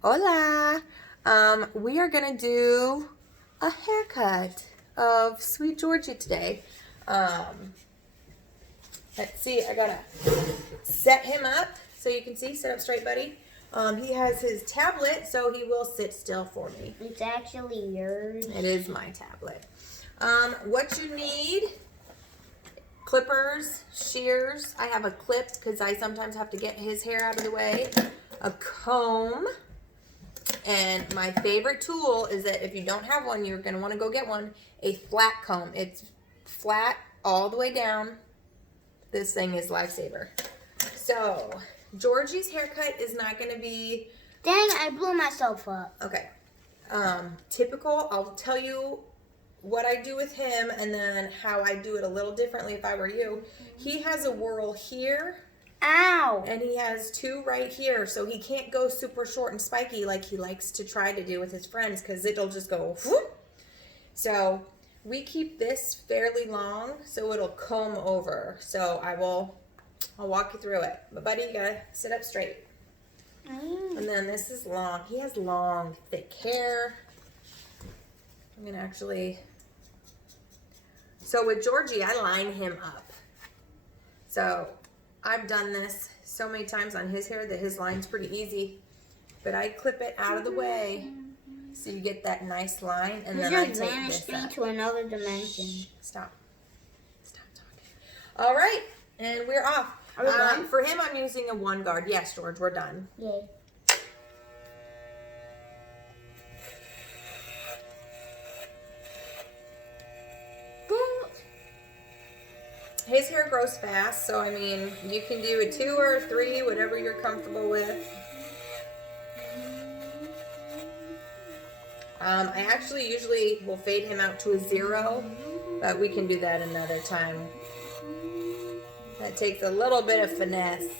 Hola! We are gonna do a haircut of Sweet Georgie today. Let's see, I gotta set him up so you can see. Sit up straight, buddy. He has his tablet, so he will sit still for me. It's actually yours. It is my tablet. What you need: clippers, shears. I have a clip because I sometimes have to get his hair out of the way. A comb. And my favorite tool is that if you don't have one, you're going to want to go get one. A flat comb. It's flat all the way down. This thing is lifesaver. So, Georgie's haircut is not going to be... Dang, I blew myself up. Okay. Typical. I'll tell you what I do with him and then how I do it a little differently if I were you. He has a whirl here. Ow! And he has two right here, so he can't go super short and spiky like he likes to try to do with his friends because it'll just go whoop. So we keep this fairly long so it'll comb over. So I'll walk you through it. But buddy, you gotta sit up straight. And then this is long. He has long, thick hair. I'm gonna actually... So with Georgie, I line him up. So... I've done this so many times on his hair that his line's pretty easy. But I clip it out of the way so you get that nice line. And then I take this up. To another dimension. Stop. Stop talking. All right. And we're off. Are we done? For him, I'm using a 1 guard. Yes, George, we're done. Yay. His hair grows fast, so I mean, you can do a 2 or a 3, whatever you're comfortable with. I actually usually will fade him out to a 0, but we can do that another time. That takes a little bit of finesse,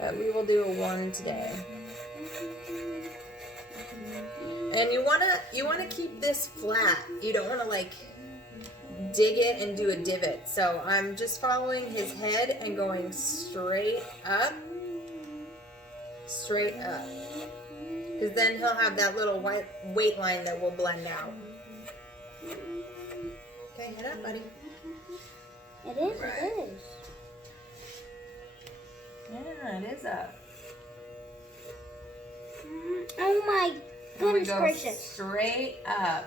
but we will do a 1 today. And you wanna keep this flat. You don't wanna like dig it and do a divot. So I'm just following his head and going straight up. Straight up. Because then he'll have that little white weight line that will blend out. Okay, head up, buddy. It is, right. It is. Yeah, it is up. Oh my goodness gracious. Straight up.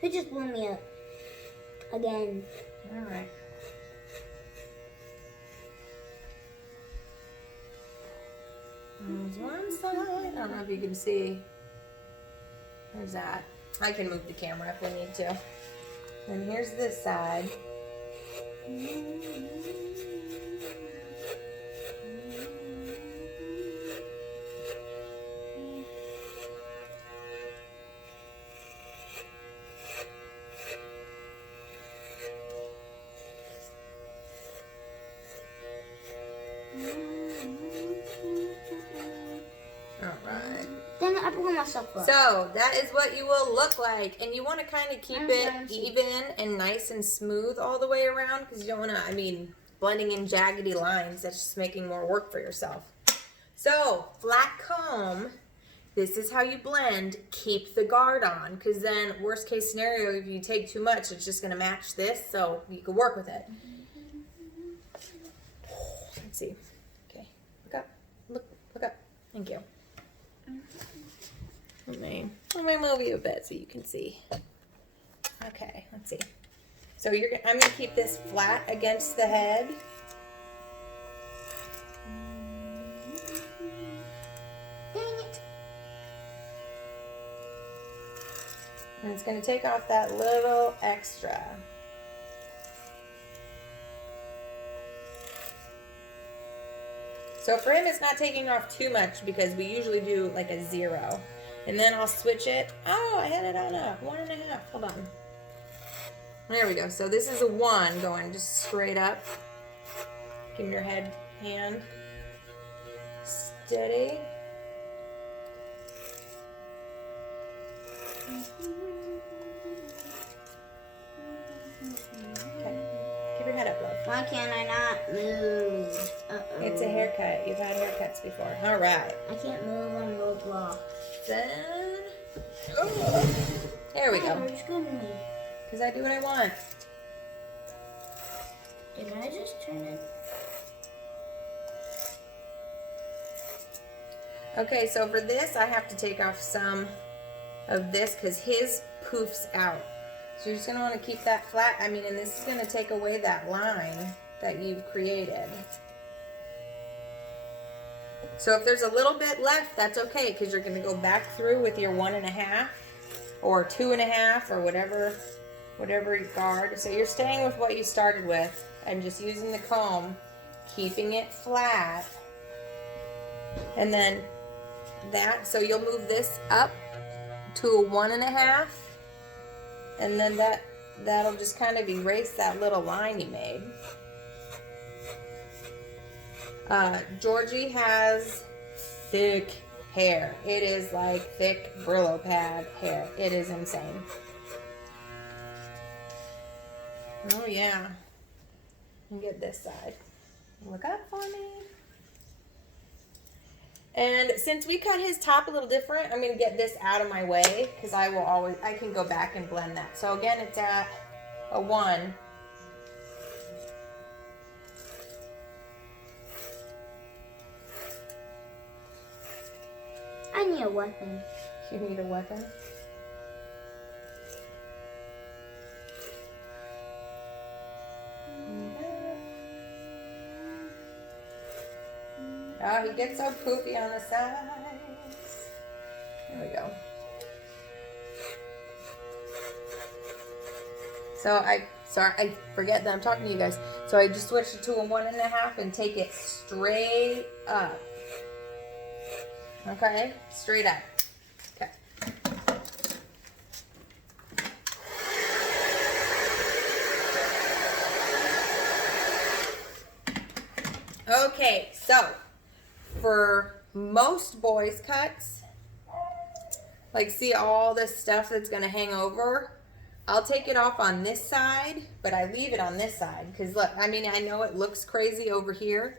Who just blew me up? Again. All right. There's one side. I don't know if you can see. There's that. I can move the camera if we need to. And here's this side. So that is what you will look like, and you want to kind of keep it even and nice and smooth all the way around because you don't want to, blending in jaggedy lines, that's just making more work for yourself. So flat comb, this is how you blend. Keep the guard on because then worst case scenario, if you take too much, it's just going to match this, so you can work with it. Let's see. Okay, look up. Look up. Thank you. Let me move you a bit so you can see. Okay, let's see. So I'm gonna keep this flat against the head. Dang it! And it's gonna take off that little extra. So for him, it's not taking off too much because we usually do like a 0. And then I'll switch it. Oh, I had it on a 1.5. Hold on. There we go. So this is a 1 going just straight up. Keep your hand steady. Okay. Keep your head up, love. Why can't I not move? It's a haircut. haircut. You've had haircuts before. All right. I can't move on Roblox. Then, there we Hey, go. you're screwing me. Because I do what I want. Did I just turn it? Okay, so for this, I have to take off some of this because his poofs out. So you're just going to want to keep that flat. I mean, and this is going to take away that line that you've created. So if there's a little bit left, that's okay because you're going to go back through with your 1.5 or 2.5 or whatever you guard. So you're staying with what you started with and just using the comb, keeping it flat. And then that, so you'll move this up to a 1.5, and then that'll just kind of erase that little line you made. Georgie has thick hair. It is like thick Brillo pad hair. It is insane. Oh yeah. And get this side. Look up for me. And since we cut his top a little different, I'm going to get this out of my way because I can go back and blend that. So again, it's at a 1. I need a weapon. You need a weapon? Oh, he gets so poofy on the sides. There we go. So I forget that I'm talking to you guys. So I just switched it to a 1.5 and take it straight up. Okay, straight up. Okay. Okay, so for most boys' cuts, like see all this stuff that's gonna hang over, I'll take it off on this side, but I leave it on this side because look, I mean, I know it looks crazy over here.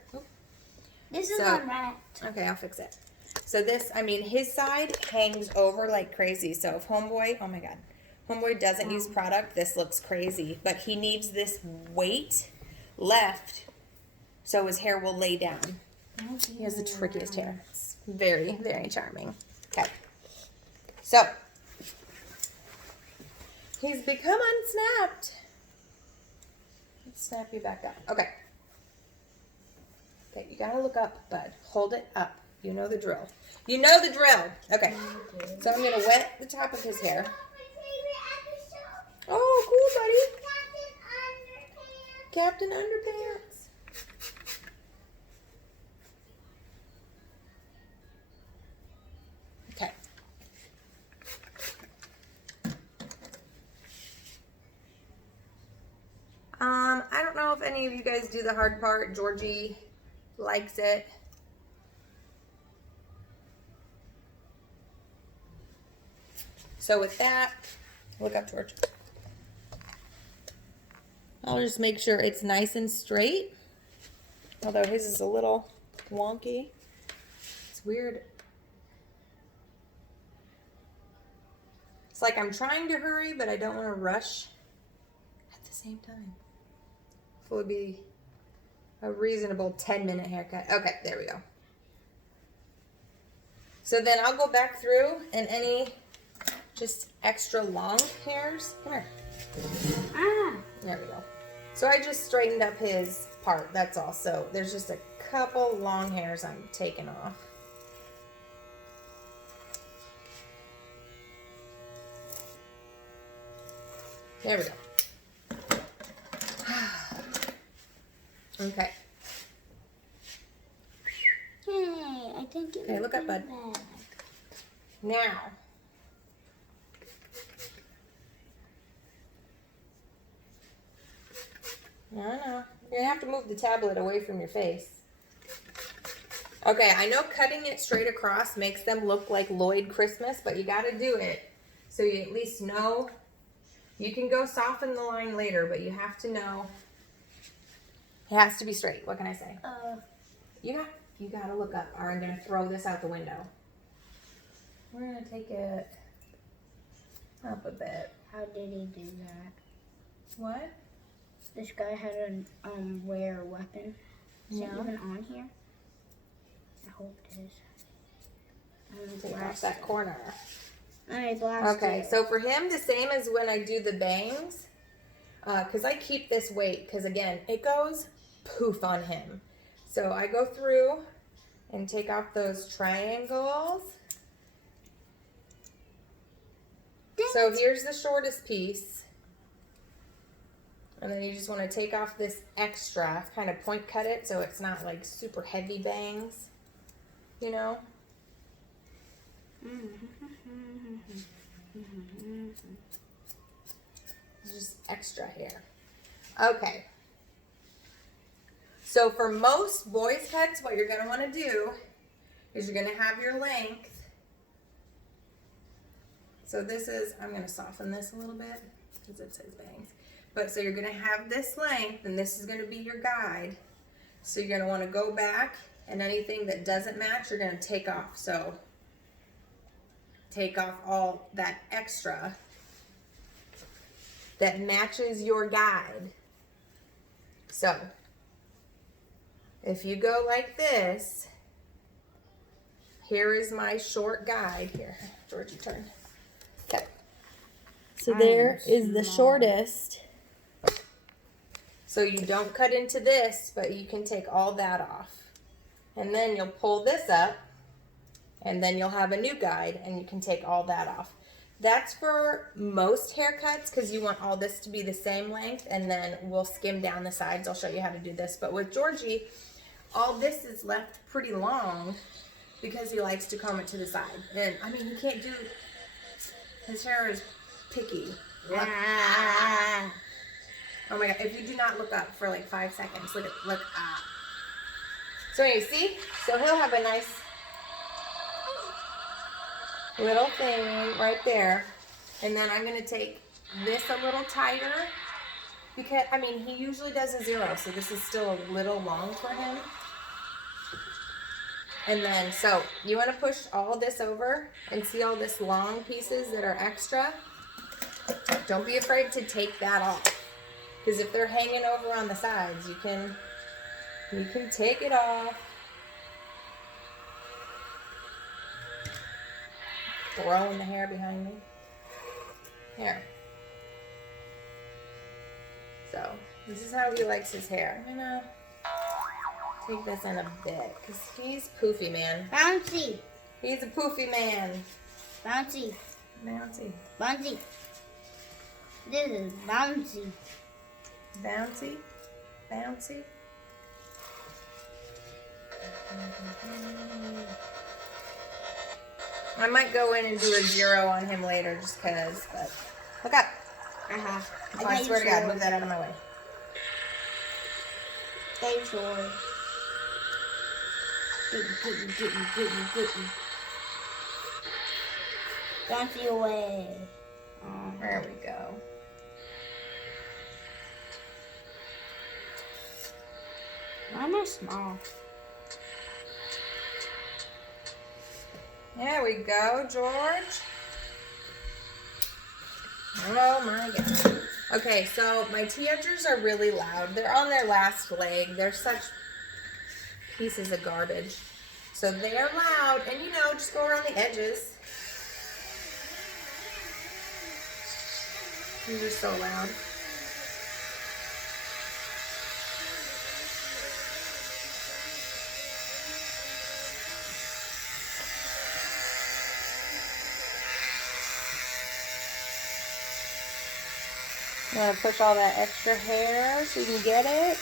This is So- unwrapped. Okay, I'll fix it. So this, I mean, his side hangs over like crazy. So if Homeboy, oh my God, Homeboy doesn't use product, this looks crazy. But he needs this weight left so his hair will lay down. He has the trickiest hair. It's very, very charming. Okay. So, he's become unsnapped. Let's snap you back up. Okay. Okay, you gotta look up, bud. Hold it up. You know the drill. You know the drill. Okay. So I'm gonna wet the top of his hair. Oh, cool, buddy. Captain Underpants. Okay. I don't know if any of you guys do the hard part. Georgie likes it. So with that, look up, George. I'll just make sure it's nice and straight. Although his is a little wonky. It's weird. It's like I'm trying to hurry, but I don't want to rush at the same time. So it would be a reasonable 10-minute haircut. Okay, there we go. So then I'll go back through and any just extra long hairs. Come here. Ah. There we go. So I just straightened up his part. That's all. So there's just a couple long hairs I'm taking off. There we go. Okay. Hey, I think it Okay, look up, bud. back. Now. No. You're going to have to move the tablet away from your face. Okay, I know cutting it straight across makes them look like Lloyd Christmas, but you got to do it so you at least know. You can go soften the line later, but you have to know it has to be straight. What can I say? You got You gotta look up, or I'm gonna throw this out the window. We're gonna take it up a bit. How did he do that? What? This guy had a rare weapon. Is it No. even on here? I hope it is. Take off that corner. I blasted Okay, it. so for him, the same as when I do the bangs, because I keep this weight, because again, it goes poof on him. So I go through and take off those triangles. So here's the shortest piece. And then you just want to take off this extra, kind of point cut it so it's not like super heavy bangs, you know? Just extra hair. Okay. So for most boys' cuts, what you're going to want to do is you're going to have your length. So this is, I'm going to soften this a little bit because it says bangs. But so you're going to have this length, and this is going to be your guide. So you're going to want to go back, and anything that doesn't match, you're going to take off. So take off all that extra that matches your guide. So if you go like this, here is my short guide. Here, Georgie, turn. Okay. So there is the shortest. So you don't cut into this, but you can take all that off. And then you'll pull this up, and then you'll have a new guide, and you can take all that off. That's for most haircuts, because you want all this to be the same length, and then we'll skim down the sides. I'll show you how to do this. But with Georgie, all this is left pretty long because he likes to comb it to the side. And, I mean, he can't do, his hair is picky. Ah. Oh my God, if you do not look up for like 5 seconds, look up. So you see, so he'll have a nice little thing right there. And then I'm gonna take this a little tighter because, I mean, he usually does a 0, so this is still a little long for him. And then, so you wanna push all this over and see all this long pieces that are extra. Don't be afraid to take that off. Because if they're hanging over on the sides, you can take it off. Throwing the hair behind me. Here. So, this is how he likes his hair. I'm gonna take this in a bit, because he's poofy, man. Bouncy. He's a poofy man. Bouncy. Bouncy. Bouncy. This is bouncy. Bouncy. Bouncy. I might go in and do a 0 on him later just because, but look up. I swear to God, move that out of my way. Stay short. Get you. Bouncy away. There we go. Why am I small? There we go, George. Oh my God. Okay, so my T-edgers are really loud. They're on their last leg. They're such pieces of garbage. So they are loud, and you know, just go around the edges. These are so loud. I'm going to push all that extra hair so you can get it.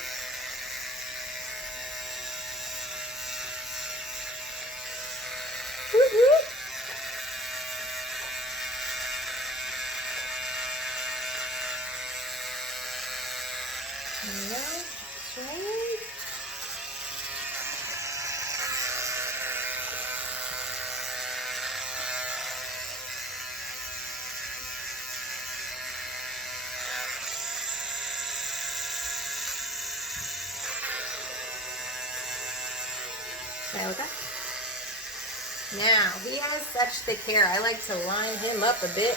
Woo-hoo. There you go. Straight. Okay, look up. Now, he has such thick hair. I like to line him up a bit.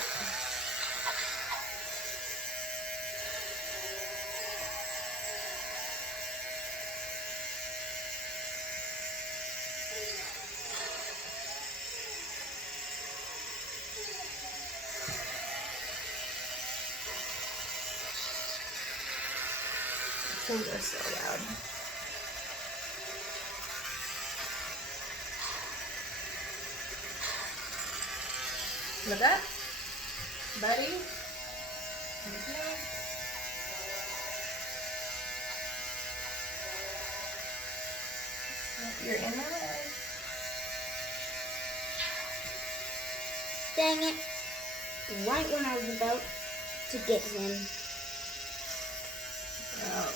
Things are so loud. Look up, buddy. Okay. You're in my way. Dang it. Right when I was about to get him. Oh.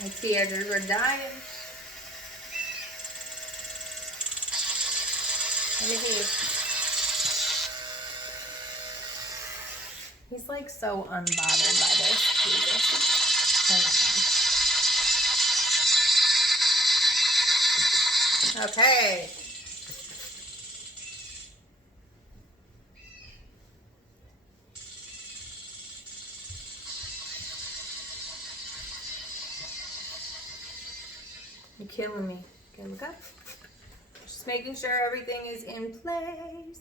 My theaters are dying. Look at he's like so unbothered by this. Turn it on. Okay. You're killing me. Okay, look up. Just making sure everything is in place.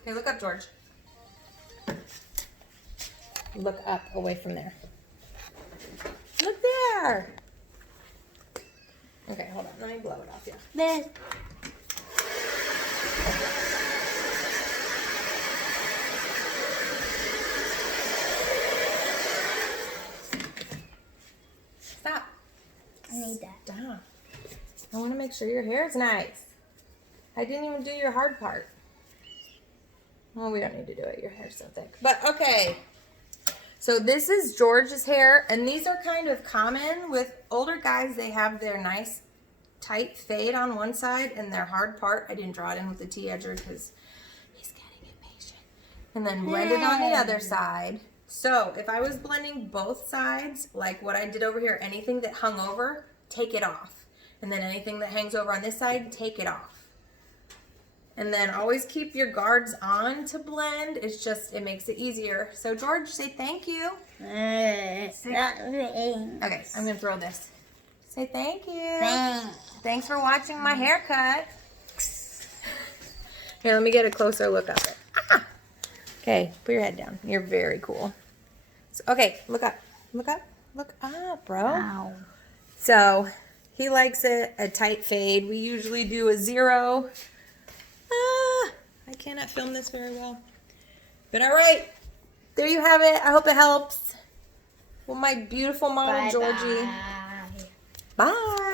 Okay, look up, George. Look up, away from there. Look there. Okay, hold on. Let me blow it off you. There. Stop. I need that. Stop. I want to make sure your hair is nice. I didn't even do your hard part. Well, we don't need to do it. Your hair's so thick. But okay. So this is George's hair, and these are kind of common with older guys. They have their nice tight fade on one side and their hard part. I didn't draw it in with the T-edger because he's getting impatient. And then blend it on the other side. So if I was blending both sides, like what I did over here, anything that hung over, take it off. And then anything that hangs over on this side, take it off. And then always keep your guards on to blend. It's just, it makes it easier. So George, say thank you. Okay, Okay, I'm gonna throw this. Say thank you. Thanks. Thanks for watching my haircut. Here, let me get a closer look of it. Ah! Okay, put your head down. You're very cool. So, okay, look up. Look up. Look up, bro. Wow. So, he likes it a tight fade. We usually do a 0. I cannot film this very well. But all right, there you have it. I hope it helps. Well, my beautiful model, Georgie. Bye. Bye.